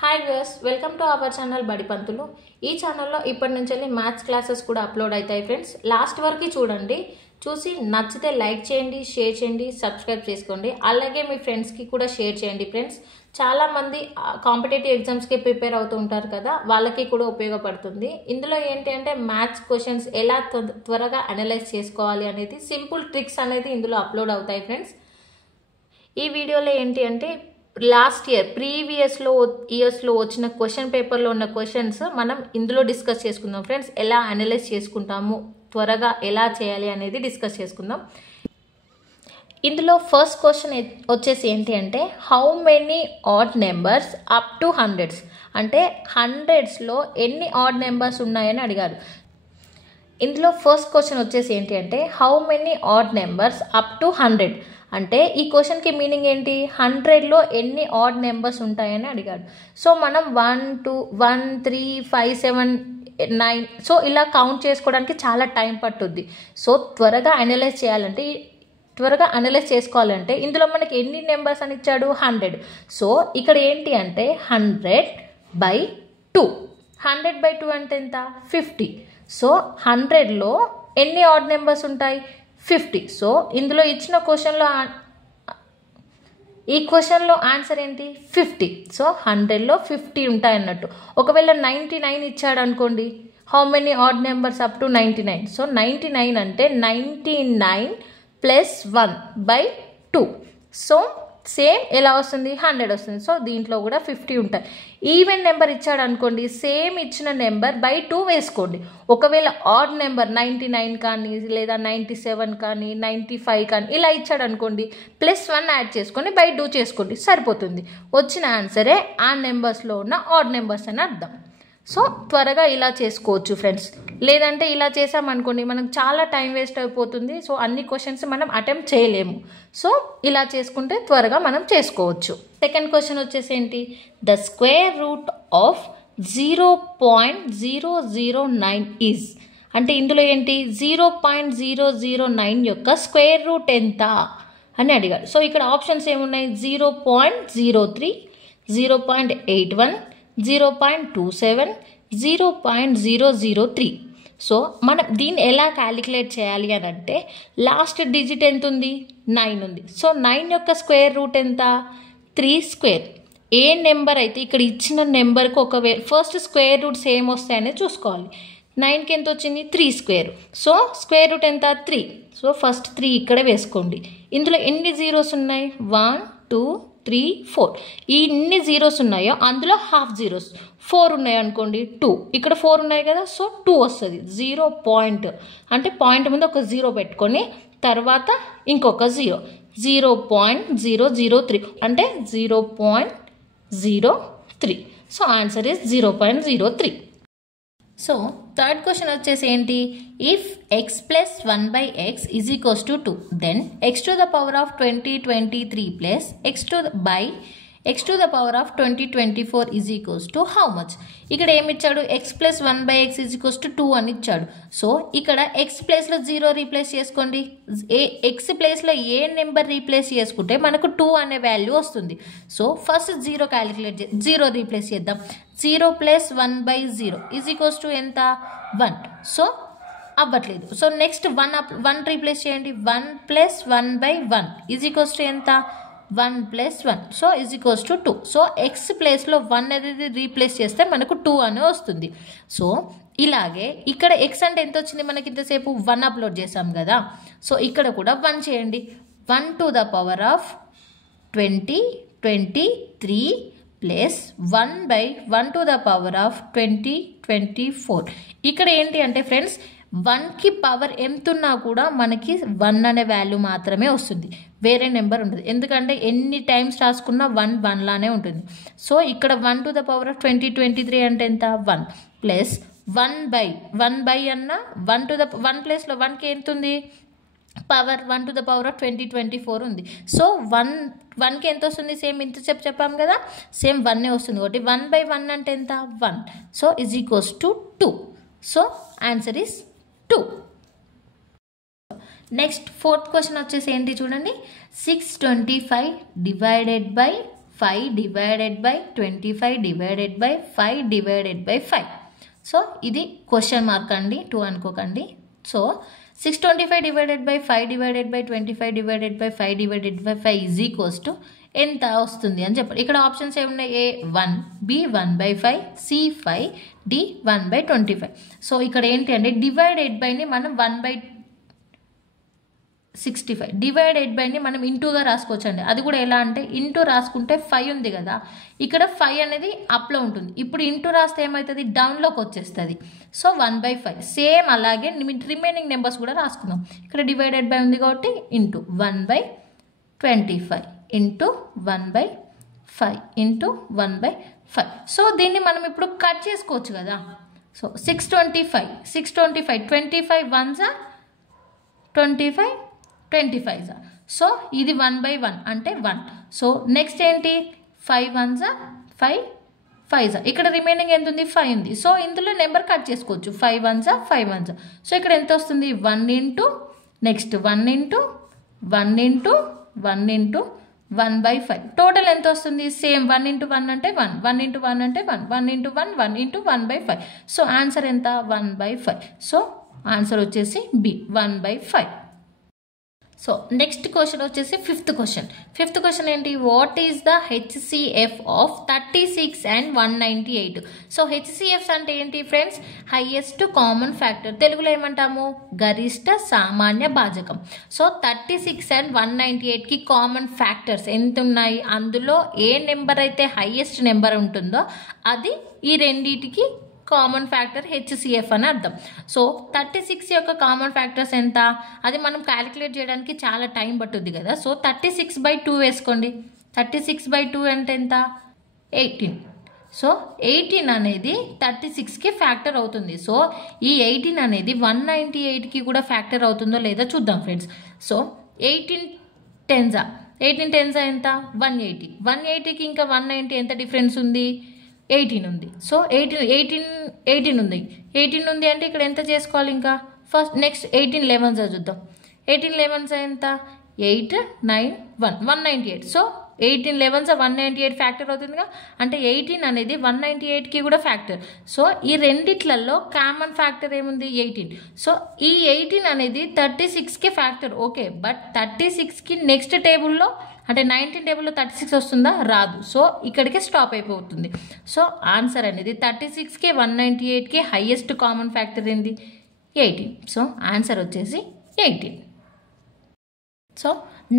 Hi viewers, welcome to our channel బడి పంతులు. ఈ ఛానల్లో ఇప్పటి నుంచి మ్యాథ్స్ క్లాసెస్ కూడా అప్లోడ్ అవుతాయి ఫ్రెండ్స్. లాస్ట్ వరకు చూడండి, చూసి నచ్చితే లైక్ చేయండి, షేర్ చేయండి, సబ్స్క్రైబ్ చేసుకోండి. అలాగే మీ ఫ్రెండ్స్కి కూడా షేర్ చేయండి ఫ్రెండ్స్. చాలామంది కాంపిటేటివ్ ఎగ్జామ్స్కి ప్రిపేర్ అవుతూ ఉంటారు కదా, వాళ్ళకి కూడా ఉపయోగపడుతుంది. ఇందులో ఏంటి అంటే మ్యాథ్స్ క్వశ్చన్స్ ఎలా త్వరగా అనలైజ్ చేసుకోవాలి అనేది సింపుల్ ట్రిక్స్ అనేది ఇందులో అప్లోడ్ అవుతాయి ఫ్రెండ్స్. ఈ వీడియోలో ఏంటి అంటే లాస్ట్ ఇయర్ ప్రీవియస్ ఇయర్స్లో వచ్చిన క్వశ్చన్ పేపర్లో ఉన్న క్వశ్చన్స్ మనం ఇందులో డిస్కస్ చేసుకుందాం ఫ్రెండ్స్. ఎలా అనలైజ్ చేసుకుంటాము, త్వరగా ఎలా చేయాలి అనేది డిస్కస్ చేసుకుందాం. ఇందులో ఫస్ట్ క్వశ్చన్ వచ్చేసి ఏంటి అంటే how many odd numbers up to hundreds, అంటే హండ్రెడ్స్లో ఎన్ని ఆడ్ నెంబర్స్ ఉన్నాయని అడిగారు. ఇందులో ఫస్ట్ క్వశ్చన్ వచ్చేసి ఏంటి అంటే how many odd numbers up to 100, అంటే ఈ క్వశ్చన్కి మీనింగ్ ఏంటి, 100లో ఎన్ని ఆడ్ నెంబర్స్ ఉంటాయని అడిగాడు. సో మనం 1, 2, 1, 3, 5, 7, 9 సో ఇలా కౌంట్ చేసుకోవడానికి చాలా టైం పట్టుద్ది. సో త్వరగా అనలైజ్ చేసుకోవాలంటే ఇందులో మనకి ఎన్ని నెంబర్స్ అని ఇచ్చాడు, 100. సో ఇక్కడ ఏంటి అంటే 100/2. 100/2 అంటే ఎంత, 50. సో 100లో ఎన్ని ఆడ్ నెంబర్స్ ఉంటాయి, 50. సో ఇందులో ఇచ్చిన ఈ క్వశ్చన్లో ఆన్సర్ ఏంటి, 50. సో 100లో 50 ఉంటాయి అన్నట్టు. ఒకవేళ 99 ఇచ్చాడు అనుకోండి, how many odd numbers up to 99. So 99 అంటే 99 + 1/2. సో సేమ్ ఎలా వస్తుంది, 100 వస్తుంది. సో దీంట్లో కూడా 50 ఉంటాయి. ఈవెన్ నెంబర్ ఇచ్చాడు అనుకోండి, సేమ్ ఇచ్చిన నెంబర్ /2 వేసుకోండి. ఒకవేళ ఆడ్ నెంబర్ 99 కానీ లేదా 97 కానీ 95 కానీ ఇలా ఇచ్చాడు అనుకోండి, +1 యాడ్ చేసుకొని /2 చేసుకోండి, సరిపోతుంది. వచ్చిన ఆన్సరే ఆ నెంబర్స్లో ఉన్న ఆడ్ నెంబర్స్ అని అర్థం. సో త్వరగా ఇలా చేసుకోవచ్చు ఫ్రెండ్స్. లేదంటే ఇలా చేసామనుకోండి మనకు చాలా టైం వేస్ట్ అయిపోతుంది. సో అన్ని క్వశ్చన్స్ మనం అటెంప్ట్ చేయలేము. సో ఇలా చేసుకుంటే త్వరగా మనం చేసుకోవచ్చు. సెకండ్ క్వశ్చన్ వచ్చేసి ఏంటి, the square root of 0.009 is, అంటే ఇందులో ఏంటి 0.009 యొక్క స్క్వేర్ రూట్ ఎంత అని అడిగాడు. సో ఇక్కడ ఆప్షన్స్ ఏమున్నాయి, 0.03, 0.81, 0.27, 0.003. సో మనం దీన్ని ఎలా క్యాలిక్యులేట్ చేయాలి అని అంటే లాస్ట్ డిజిట్ ఎంత ఉంది, 9 ఉంది. సో 9 యొక్క స్క్వేర్ రూట్ ఎంత, 3². ఏ నెంబర్ అయితే ఇక్కడ ఇచ్చిన నెంబర్కి ఒకవేళ ఫస్ట్ స్క్వేర్ రూట్ సేమ్ వస్తాయని చూసుకోవాలి. 9కి ఎంత వచ్చింది, 3². సో స్క్వేర్ రూట్ ఎంత, 3. సో ఫస్ట్ 3 ఇక్కడ వేసుకోండి. ఇందులో ఎన్ని జీరోస్ ఉన్నాయి, 1, 2, 3, 4. ఈ ఎన్ని జీరోస్ ఉన్నాయో అందులో హాఫ్ జీరోస్ 4 ఉన్నాయి అనుకోండి, 2. ఇక్కడ 4 ఉన్నాయి కదా, సో 2 వస్తుంది. 0 పాయింట్ అంటే పాయింట్ ముందు ఒక 0 పెట్టుకొని తర్వాత ఇంకొక 0, 0.003 అంటే 0.03. So answer is 0.03. So third question వచ్చేసి ఏంటి, if x + 1/x is equals to 2, then x to the power of 2023 plus x to the power of 2024 is equals to how much. ఇక్కడ ఏమి ఇచ్చాడు, x + 1/x is equals to 2 అని ఇచ్చాడు. So ఇక్కడ x ప్లేస్లో 0 replace చేసుకోండి. x ప్లేస్లో ఏ number replace చేసుకుంటే మనకు 2 అనే వాల్యూ వస్తుంది. సో ఫస్ట్ 0 రీప్లేస్ చేద్దాం. 0 + 1/0 ఈజ్ ఈక్వల్స్ టు ఎంత, 1. సో అవ్వట్లేదు. సో నెక్స్ట్ 1 రీప్లేస్ చేయండి. 1 + 1/1 ఈజ్ ఈక్వల్స్ టు ఎంత, 1 + 1. So is equals to 2. So X ప్లేస్లో 1 అనేది రీప్లేస్ చేస్తే మనకు 2 అని వస్తుంది. సో ఇలాగే ఇక్కడ ఎక్స్ అంటే ఎంత వచ్చింది మనకి, ఇంతసేపు 1 అప్లోడ్ చేసాం కదా. సో ఇక్కడ కూడా 1 చేయండి. 1 to the power of 2023 plus 1/1 to the power of 2024. ఇక్కడ ఏంటి అంటే ఫ్రెండ్స్, 1కి పవర్ ఎంత ఉన్నా కూడా మనకి 1 అనే వాల్యూ మాత్రమే వస్తుంది, వేరే నెంబర్ ఉండదు. ఎందుకంటే ఎన్ని టైమ్స్ రాసుకున్నా 1 లానే ఉంటుంది. సో ఇక్కడ 1 to the power of 2023 అంటే ఎంత, 1 ప్లస్ 1/1 అన్న 1 ప్లేస్లో 1కి ఎంత ఉంది, power 1 to the power of 2024 ఉంది. సో 1కి ఎంత వస్తుంది, సేమ్ ఇంత చెప్పాం కదా, సేమ్ 1 వస్తుంది. ఒకటి 1/1 అంటే ఎంత, 1. So is equals to 2. So answer is 2. Next fourth question వచ్చేసి ఏంటి చూడండి, 625 / 5 divided by 25 divided by 5 divided by 5. So ఇది క్వశ్చన్ మార్క్ అండి, 2 అనుకోకండి. So 625 divided by 5 divided by 25 divided by 5 divided by 5 is equals to ఎంత వస్తుంది అని చెప్పాలి. ఇక్కడ ఆప్షన్స్ ఏమున్నాయి? ఏ 1, బి 1/5, సి 5, డి 1/25. సో ఇక్కడ ఏంటి అంటే డివైడెడ్ బైని మనం 1/65 డివైడెడ్ బైని మనం ఇంటూగా రాసుకోవచ్చు అండి. అది కూడా ఎలా అంటే ఇంటూ రాసుకుంటే 5 ఉంది కదా, ఇక్కడ 5 అనేది అప్లో ఉంటుంది. ఇప్పుడు ఇంటూ రాస్తే ఏమవుతుంది? డౌన్లోకి వచ్చేస్తుంది. సో 1/5 సేమ్ అలాగే రిమైనింగ్ నెంబర్స్ కూడా రాసుకుందాం. ఇక్కడ డివైడెడ్ బై ఉంది కాబట్టి ఇంటూ 1/25 ఇంటూ 1/5 ఇంటూ 1/5. సో దీన్ని మనం ఇప్పుడు కట్ చేసుకోవచ్చు కదా. So 625 25 1s 25 25s. సో ఇది 1/1 అంటే 1. సో నెక్స్ట్ ఏంటి? 5 1s 5 5s. ఇక్కడ రిమైనింగ్ ఎంత ఉంది? 5 ఉంది. సో ఇందులో నెంబర్ కట్ చేసుకోవచ్చు. 5 1s 5 1s. సో ఇక్కడ ఎంత వస్తుంది? 1 into next 1 into 1 into 1 into 1/5. Total ఎంత వస్తుంది? సేమ్ 1 ఇంటూ 1 అంటే 1, 1 ఇంటూ 1 అంటే 1, 1 ఇంటూ 1 1 ఇంటూ 1/5. సో ఆన్సర్ ఎంత? 1/5. సో ఆన్సర్ వచ్చేసి బి 1/5. సో నెక్స్ట్ క్వశ్చన్ వచ్చేసి ఫిఫ్త్ క్వశ్చన్ ఏంటి? What is the HCF of 36 and 198? So HCFs అంటే ఏంటి ఫ్రెండ్స్? Highest common factor. తెలుగులో ఏమంటాము? గరిష్ట సామాన్య భాజకం. సో 36 and 198కి కామన్ ఫ్యాక్టర్స్ ఎంత ఉన్నాయి? అందులో ఏ నెంబర్ అయితే హైయెస్ట్ నెంబర్ ఉంటుందో అది ఈ రెండింటికి కామన్ ఫ్యాక్టర్ హెచ్సిఎఫ్ అని అర్థం. సో 36 యొక్క కామన్ ఫ్యాక్టర్స్ ఎంత? అది మనం క్యాలిక్యులేట్ చేయడానికి చాలా టైం పట్టుద్ది కదా. సో 36/2 వేసుకోండి. 36/2 అంటే ఎంత? 18. సో 18 అనేది 36కి ఫ్యాక్టర్ అవుతుంది. సో ఈ 18 అనేది 198కి కూడా ఫ్యాక్టర్ అవుతుందో లేదో చూద్దాం ఫ్రెండ్స్. సో 18 10s ఎంత? 180. 180కి ఇంకా 190 ఎంత డిఫరెన్స్ ఉంది? 18 ఉంది. సో 18 ఉంది. 18 ఉంది అంటే ఇక్కడ ఎంత చేసుకోవాలి? ఇంకా ఫస్ట్ నెక్స్ట్ 18 11s చూద్దాం. 18 11s ఎంత? 8 9 1 198. సో 18 11s 198 ఫ్యాక్టర్ అవుతుందిగా. అంటే 18 అనేది 198కి కూడా ఫ్యాక్టర్. సో ఈ రెండిట్లలో కామన్ ఫ్యాక్టర్ ఏముంది? 18. సో ఈ 18 అనేది 36కి ఫ్యాక్టర్ ఓకే. బట్ 36కి నెక్స్ట్ టేబుల్లో అంటే 19 టేబుల్లో 36 వస్తుందా? రాదు. సో ఇక్కడికే స్టాప్ అయిపోతుంది. సో ఆన్సర్ అనేది 36కి 198కి హైయెస్ట్ కామన్ ఫ్యాక్టర్ ఏంది? 18. సో ఆన్సర్ వచ్చేసి 18. సో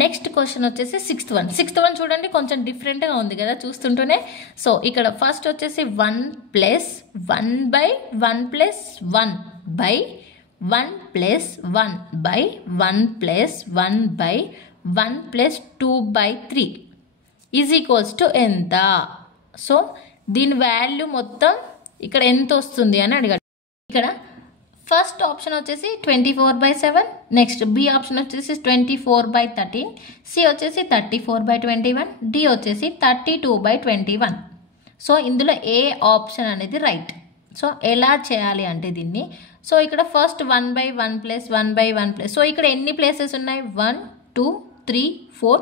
నెక్స్ట్ క్వశ్చన్ వచ్చేసి సిక్స్త్ వన్ చూడండి, కొంచెం డిఫరెంట్గా ఉంది కదా చూస్తుంటూనే. సో ఇక్కడ ఫస్ట్ వచ్చేసి 1 + 1/1 + 1/1 + 1/1 + 1/1 + 2/3 ఈజ్ ఈక్వల్స్ టు ఎంత? సో దీని వాల్యూ మొత్తం ఇక్కడ ఎంత వస్తుంది అని అడిగాడు. ఇక్కడ ఫస్ట్ ఆప్షన్ వచ్చేసి 24/7, నెక్స్ట్ బి ఆప్షన్ వచ్చేసి 24/13, సి వచ్చేసి 34/21, డి వచ్చేసి 32/21. సో ఇందులో ఏ ఆప్షన్ అనేది రైట్. సో ఎలా చేయాలి అంటే దీన్ని, సో ఇక్కడ ఫస్ట్ 1/1 + 1/1 + సో ఇక్కడ ఎన్ని ప్లేసెస్ ఉన్నాయి? 1 2 3 4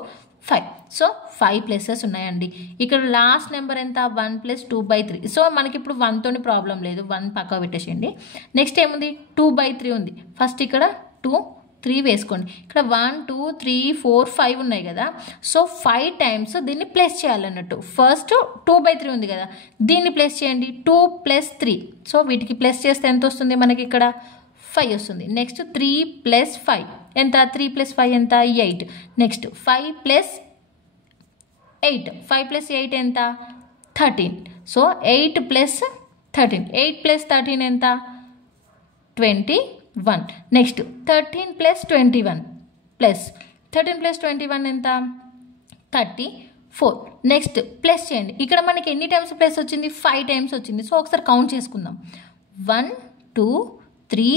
5. సో 5 ప్లేసెస్ ఉన్నాయండి. ఇక్కడ లాస్ట్ నెంబర్ ఎంత? 1 + 2/3. సో మనకి ఇప్పుడు 1తోని ప్రాబ్లం లేదు, 1 పక్క పెట్టేసేయండి. నెక్స్ట్ ఏముంది? 2/3 ఉంది. ఫస్ట్ ఇక్కడ 2 3 వేసుకోండి. ఇక్కడ 1 2 3 4 5 ఉన్నాయి కదా. సో 5 టైమ్స్ దీన్ని ప్లేస్ చేయాలన్నట్టు. ఫస్ట్ 2/3 ఉంది కదా, దీన్ని ప్లేస్ చేయండి. 2 + 3. సో వీటికి ప్లేస్ చేస్తే ఎంత వస్తుంది మనకి? ఇక్కడ 5 వస్తుంది. నెక్స్ట్ 3 + 5 ఎంత? 3 + 5 ఎంత? 8. నెక్స్ట్ 5 + 8 5 + 8 ఎంత? 13. సో 8 + 13 8 + 13 ఎంత? 21. నెక్స్ట్ 13 + 21 ప్లస్ 13 + 21 ఎంత? 34. నెక్స్ట్ ప్లస్ చేయండి. ఇక్కడ మనకి ఎన్ని టైమ్స్ ప్లస్ వచ్చింది? 5 టైమ్స్ వచ్చింది. సో ఒకసారి కౌంట్ చేసుకుందాం. 1 2 3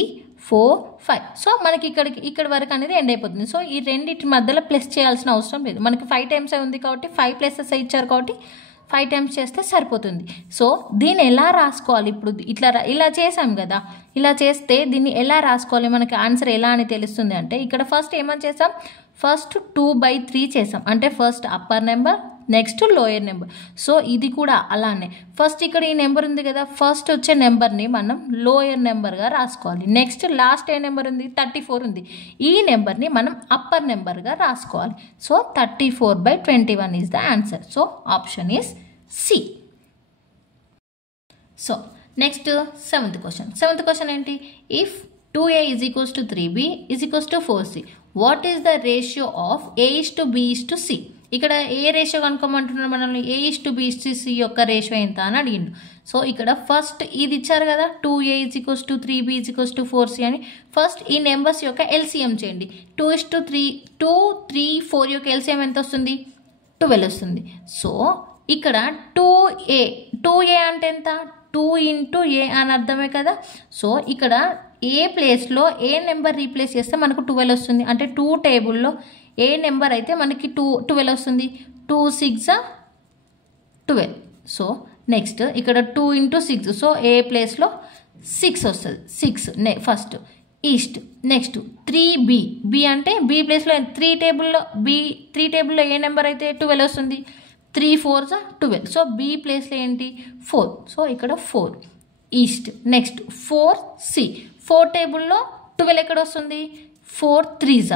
4 5. సో మనకి ఇక్కడ వరకు అనేది ఎండ్ అయిపోతుంది. సో ఈ రెండింటి మధ్యలో ప్లస్ చేయాల్సిన అవసరం లేదు. మనకి 5 టైమ్స్ ఉంది కాబట్టి 5 ప్లసెస్ ఇచ్చారు కాబట్టి 5 టైమ్స్ చేస్తే సరిపోతుంది. సో దీన్ని ఎలా రాసుకోవాలి? ఇప్పుడు ఇలా చేసాం కదా, ఇలా చేస్తే దీన్ని ఎలా రాసుకోవాలి? మనకి ఆన్సర్ ఎలా అని తెలుస్తుంది అంటే ఇక్కడ ఫస్ట్ ఏమని చేసాం? ఫస్ట్ 2/3 చేసాం. అంటే first upper number next lower number. So ఇది కూడా అలానే ఫస్ట్ ఇక్కడ ఈ నెంబర్ ఉంది కదా, ఫస్ట్ వచ్చే నెంబర్ని మనం లోయర్ నెంబర్గా రాసుకోవాలి. నెక్స్ట్ లాస్ట్ ఏ నెంబర్ ఉంది 34 ఉంది, ఈ నెంబర్ని మనం అప్పర్ నెంబర్గా రాసుకోవాలి. So 34/21 is the answer. So option is C. So next seventh question ఏంటి? If 2a is equals to 3b is equals to 4c, what is the ratio of a is to b is to c? ఇక్కడ ఏ ratio కనుక్కోమంటున్నారు మనల్ని, a is to b is to c యొక్క ratio ఎంత అని అడిగిండు. So ఇక్కడ first ఇది ఇచ్చారు కదా 2a is equals to 3b is equals to 4c అని. ఫస్ట్ ఈ నెంబర్స్ యొక్క ఎల్సిఎం చేయండి. 2 is to 3, 2, 3, 4 యొక్క ఎల్సిఎం ఎంత వస్తుంది? 12 వస్తుంది. సో ఇక్కడ 2a అంటే ఎంత? 2 into a అని అర్థమే కదా. సో ఇక్కడ ఏ ప్లేస్లో ఏ నెంబర్ రీప్లేస్ చేస్తే మనకు 12 వస్తుంది అంటే 2 టేబుల్లో ఏ నెంబర్ అయితే మనకి 12 వస్తుంది. 2 6 12. సో నెక్స్ట్ ఇక్కడ 2 into 6, సో ఏ ప్లేస్లో 6 వస్తుంది. 6 first east. Next 3b, b అంటే b ప్లేస్లో 3 టేబుల్లో ఏ నెంబర్ అయితే 12 వస్తుంది. 3 4s 12. సో b ప్లేస్లో ఏంటి 4. సో ఇక్కడ 4 ఈస్ట్. నెక్స్ట్ 4c, 4 టేబుల్లో 12 ఎక్కడ వస్తుంది? 4 3s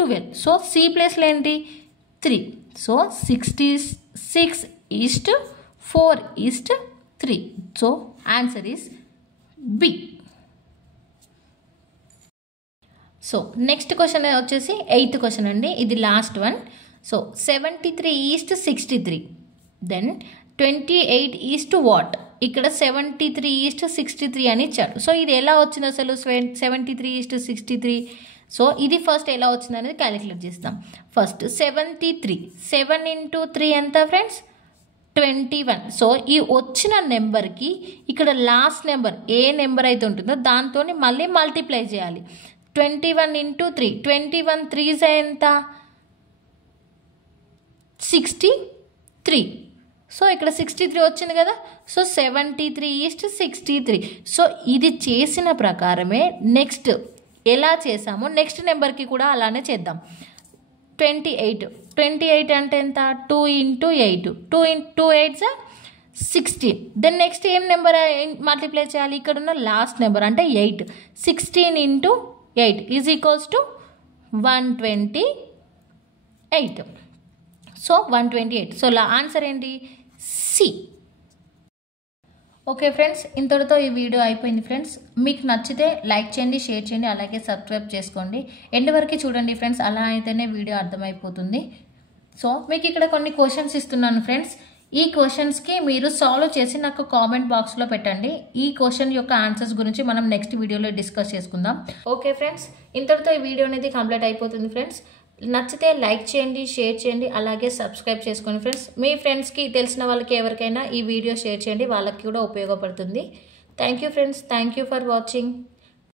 12. సో c ప్లేస్లో ఏంటి 3. So 66 is to 4 is to 3. So answer is B. So next question వచ్చేసి 8th క్వశ్చన్ అండి, ఇది last one. So 73 is to 63, then 28 is to what? ఇక్కడ 73 ఈస్ట్ 63 అని ఇచ్చాడు. సో ఇది ఎలా వచ్చింది అసలు 73 ఈస్ట్ 63? సో ఇది ఫస్ట్ ఎలా వచ్చింది అనేది క్యాలిక్యులేట్ చేస్తాం. ఫస్ట్ 73, 7 into 3 ఎంత ఫ్రెండ్స్? 21. సో ఈ వచ్చిన నెంబర్కి ఇక్కడ లాస్ట్ నెంబర్ ఏ నెంబర్ అయితే ఉంటుందో దాంతో మళ్ళీ మల్టిప్లై చేయాలి. 21 into 3, 21 3s ఎంత? 63. సో ఇక్కడ 63 వచ్చింది కదా. So 73 is to 63. సో ఇది చేసిన ప్రకారమే నెక్స్ట్ ఎలా చేసామో నెక్స్ట్ నెంబర్కి కూడా అలానే చేద్దాం. 28 అంటే ఎంత? 2 into 8, 2 8s 16. దెన్ నెక్స్ట్ ఏం నెంబర్ మల్టిప్లై చేయాలి? ఇక్కడ ఉన్న లాస్ట్ నెంబర్ అంటే 8. 16 into 8 is equals to 128. So 128. So answer ఏంటి? సి. ఓకే ఫ్రెండ్స్, ఇంతటితో ఈ వీడియో అయిపోయింది ఫ్రెండ్స్. మీకు నచ్చితే లైక్ చేయండి, షేర్ చేయండి, అలాగే సబ్స్క్రైబ్ చేసుకోండి. ఎండ్ వరకు చూడండి ఫ్రెండ్స్, అలా అయితేనే వీడియో అర్థమైపోతుంది. సో మీకు ఇక్కడ కొన్ని క్వశ్చన్స్ ఇస్తున్నాను ఫ్రెండ్స్. ఈ క్వశ్చన్స్కి మీరు సాల్వ్ చేసి నాకు కామెంట్ బాక్స్లో పెట్టండి. ఈ క్వశ్చన్ యొక్క ఆన్సర్స్ గురించి మనం నెక్స్ట్ వీడియోలో డిస్కస్ చేసుకుందాం. ఓకే ఫ్రెండ్స్, ఇంతటితో ఈ వీడియో అనేది కంప్లీట్ అయిపోతుంది ఫ్రెండ్స్. నచ్చితే లైక్ చేయండి, షేర్ చేయండి, అలాగే సబ్స్క్రైబ్ చేసుకోండి ఫ్రెండ్స్. మీ ఫ్రెండ్స్కి తెలిసిన వాళ్ళకి ఎవరికైనా ఈ వీడియో షేర్ చేయండి, వాళ్ళకి కూడా ఉపయోగపడుతుంది. Thank you friends, thank you for watching.